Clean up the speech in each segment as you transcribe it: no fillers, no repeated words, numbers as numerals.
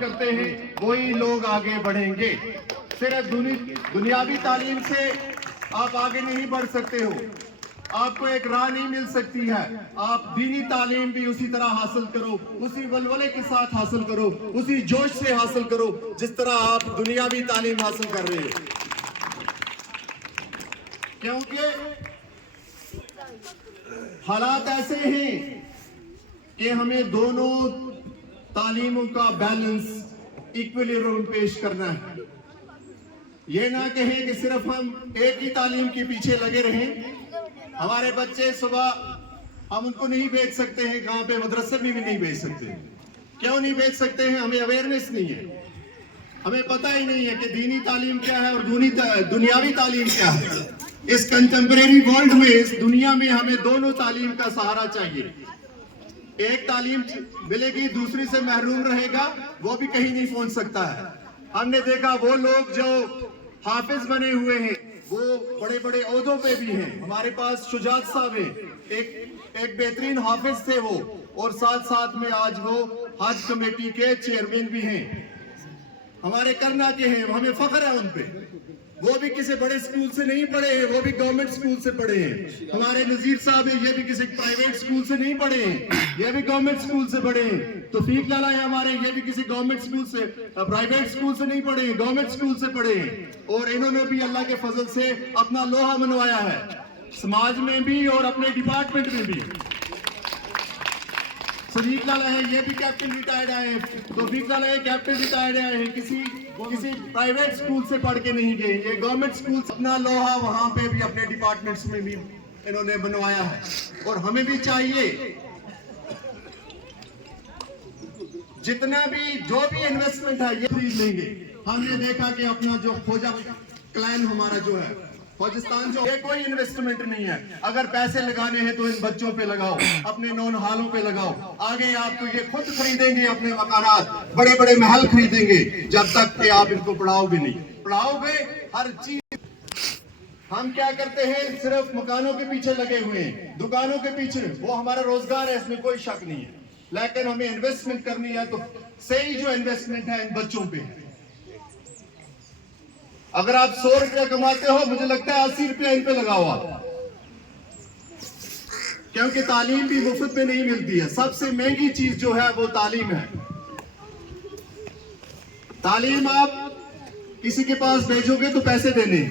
کرتے ہیں وہی لوگ آگے بڑھیں گے. صرف دنیاوی تعلیم سے آپ آگے نہیں بڑھ سکتے ہو. آپ کو ایک راہ نہیں مل سکتی ہے. آپ دینی تعلیم بھی اسی طرح حاصل کرو, اسی ولولے کے ساتھ حاصل کرو, اسی جوش سے حاصل کرو جس طرح آپ دنیاوی تعلیم حاصل کر رہے ہیں. کیونکہ حالات ایسے ہیں کہ ہمیں دونوں تعلیموں کا بیلنس ایکویلیبرم پیش کرنا ہے. یہ نہ کہیں کہ صرف ہم ایک ہی تعلیم کے پیچھے لگے رہیں. ہمارے بچے صبح ہم ان کو نہیں بھیج سکتے ہیں کہاں پہ, مدرسے میں بھی نہیں بھیج سکتے. کیوں نہیں بھیج سکتے ہیں؟ ہمیں اویئرنیس نہیں ہے. ہمیں پتہ ہی نہیں ہے کہ دینی تعلیم کیا ہے اور دنیاوی تعلیم کیا ہے. اس کنٹمپریری ورلڈ میں, اس دنیا میں ہمیں دونوں تعلیم کا سہارا چاہیے. ایک تعلیم ملے گی, دوسری سے محروم رہے گا, وہ بھی کہیں نہیں پہنچ سکتا ہے. ہم نے دیکھا وہ لوگ جو حافظ بنے ہوئے ہیں وہ بڑے بڑے عہدوں پہ بھی ہیں. ہمارے پاس شجاعت صاحب ہیں, ایک بہترین حافظ تھے وہ, اور ساتھ ساتھ میں آج وہ حج کمیٹی کے چیئرمین بھی ہیں. ہمارے کرنا کے ہیں, ہمیں فخر ہے ان پہ. وہ بھی کسی بڑے سکول سے نہیں پڑھے ہیں, وہ بھی گورنمنٹ سکول سے پڑھے ہیں. ہمارے نذیر صاحب ہیں, یہ بھی کسی پرائیویٹ سکول سے نہیں پڑھے ہیں, یہ بھی گورنمنٹ سکول سے پڑھے ہیں. توفیق لالا ہے ہمارے, یہ بھی کسی گورنمنٹ سکول سے, پرائیویٹ سکول سے نہیں پڑھے ہیں, گورنمنٹ سکول سے پڑھے ہیں. اور انہوں نے بھی اللہ کے فضل سے اپنا لوہا منوایا ہے, سماج میں بھی اور اپنے ڈپارٹمنٹ میں بھی. صدیق لالا ہے, یہ بھی کیپٹن ریٹائرڈ آئے ہیں. توفیق لالا ہے, کیپٹن ریٹائرڈ آئے ہیں, کسی پرائیویٹ سکول سے پڑھ کے نہیں گئے. یہ گورنمنٹ سکول اپنا لوہا وہاں پہ بھی اپنے ڈپارٹمنٹس میں بھی انہوں نے بنوایا ہے. اور ہمیں بھی چاہیے جتنا بھی جو بھی انویسٹمنٹ ہے یہ خرید لیں گے. ہم نے دیکھا کہ اپنا جو خوجہ کلین ہمارا جو ہے خوجستان, جو یہ کوئی انویسٹمنٹ نہیں ہے. اگر پیسے لگانے ہیں تو ان بچوں پہ لگاؤ, اپنے نونہالوں پہ لگاؤ. آگے آپ کو یہ خود خریدیں گے اپنے مکانات, بڑے بڑے محل خریدیں گے, جب تک کہ آپ ان کو پڑھاؤ گے نہیں. پڑھاؤ گے ہر چیز. ہم کیا کرتے ہیں, صرف مکانوں کے پیچھے لگے ہوئے ہیں, دکانوں کے پیچھے. وہ ہمارا روزگار ہے, اس میں کوئی شک نہیں ہے, لیکن ہمیں انویسٹمنٹ کرنی ہے تو صحیح جو انویسٹمنٹ ہے ان بچوں پہ. اگر آپ 100 روپیہ کماتے ہو, مجھے لگتا ہے 80 روپیہ ان پہ لگاؤ آپ, کیونکہ تعلیم بھی مفت میں نہیں ملتی ہے. سب سے مہنگی چیز جو ہے وہ تعلیم ہے. تعلیم آپ کسی کے پاس بھیجو گے تو پیسے دینے,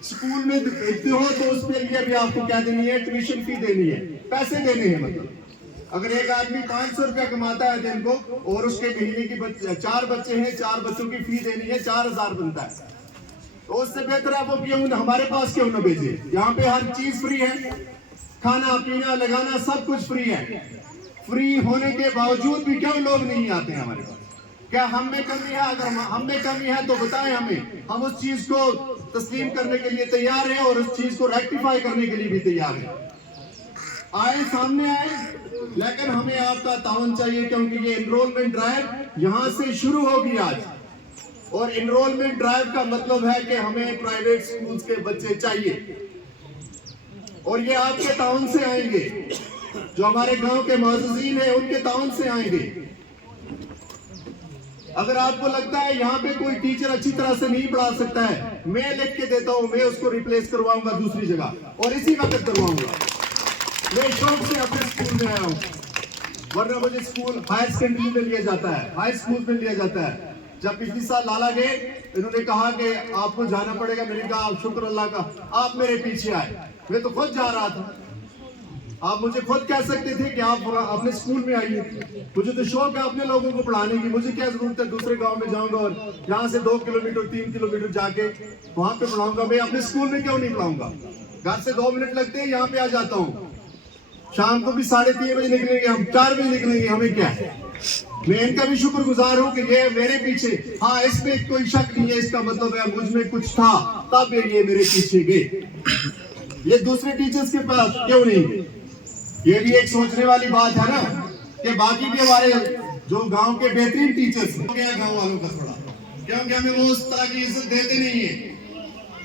اسکول میں بھیجتے ہو تو اس پہ یہ بھی آپ کو کیا دینی ہے, ٹیوشن فی دینی ہے, پیسے دینے ہیں. مطلب اگر ایک آدمی 500 روپیہ کماتا ہے دن کو, اور اس کے مہینے کی 4 بچے ہیں, 4 بچوں کی فی دینی ہے, 4000 بنتا ہے, تو اس سے بہتر آپ وہ کیوں ہمارے پاس کیوں نہ بھیجے. یہاں پہ ہر چیز فری ہے, کھانا پینا لگانا سب کچھ فری ہے. فری ہونے کے باوجود بھی کیوں لوگ نہیں آتے ہیں ہمارے پاس؟ کیا ہم میں کمی ہے؟ اگر ہم میں کمی ہے تو بتائیں ہمیں, ہم اس چیز کو تسلیم کرنے کے لیے تیار ہیں اور اس چیز کو ریکٹیفائی کرنے کے لیے بھی تیار ہیں. آئے, سامنے آئے, لیکن ہمیں آپ کا تعاون چاہیے, کیونکہ یہ انرولمنٹ ڈرائیو یہاں سے شروع ہوگی آج. اور انرولمنٹ ڈرائیو کا مطلب ہے کہ ہمیں پرائیویٹ سکولز کے بچے چاہیے, اور یہ آپ کے تعاون سے آئیں گے. جو ہمارے گاؤں کے معززین ہیں ان کے تعاون سے آئیں گے. اگر آپ کو لگتا ہے یہاں پہ کوئی ٹیچر اچھی طرح سے نہیں پڑھا سکتا ہے, میں لکھ کے دیتا ہوں, میں اس کو ریپلیس کرواؤں گا دوسری جگہ, اور اسی وقت کرواؤں گا. میں شوق سے اپنے سکول میں آیا ہوں, ورنہ مجھے سکول ہائر سیکنڈری میں لیا جاتا ہے, ہائی سکول میں لیا جاتا ہے. جب پچھلی سال لالا گئے, انہوں نے کہا کہ آپ کو جانا پڑے گا. میں نے کہا شکر اللہ کا آپ میرے پیچھے آئے, میں تو خود جا رہا تھا. آپ مجھے خود کہہ سکتے تھے کہ آپ اپنے سکول میں آئیے. مجھے تو شوق ہے اپنے لوگوں کو پڑھانے کی, مجھے کیا ضرورت ہے دوسرے گاؤں میں جاؤں گا اور یہاں سے 2 کلومیٹر 3 کلومیٹر جا کے وہاں پہ پڑھاؤں گا. میں اپنے سکول میں کیوں نہیں پڑھاؤں گا؟ گھر سے 2 منٹ لگتے ہیں, یہاں پہ آ جاتا ہوں. شام کو بھی 3:30 بجے نکلیں گے, ہم 4 بجے نکلیں گے, ہمیں کیا ہے. میں ان کا بھی شکر گزار ہوں کہ یہ میرے پیچھے, ہاں اس میں کوئی شک نہیں ہے, اس کا مطلب ہے مجھ میں کچھ تھا تب یہ میرے پیچھے گئے. یہ دوسرے ٹیچرز کے پاس کیوں نہیں؟ یہ بھی ایک سوچنے والی بات ہے نا, کہ باقی بھی ہمارے جو گاؤں کے بہترین ٹیچرز ہیں, گاؤں والوں کا تھوڑا, کیونکہ ہمیں وہ اس طرح کی عزت دیتے نہیں ہیں.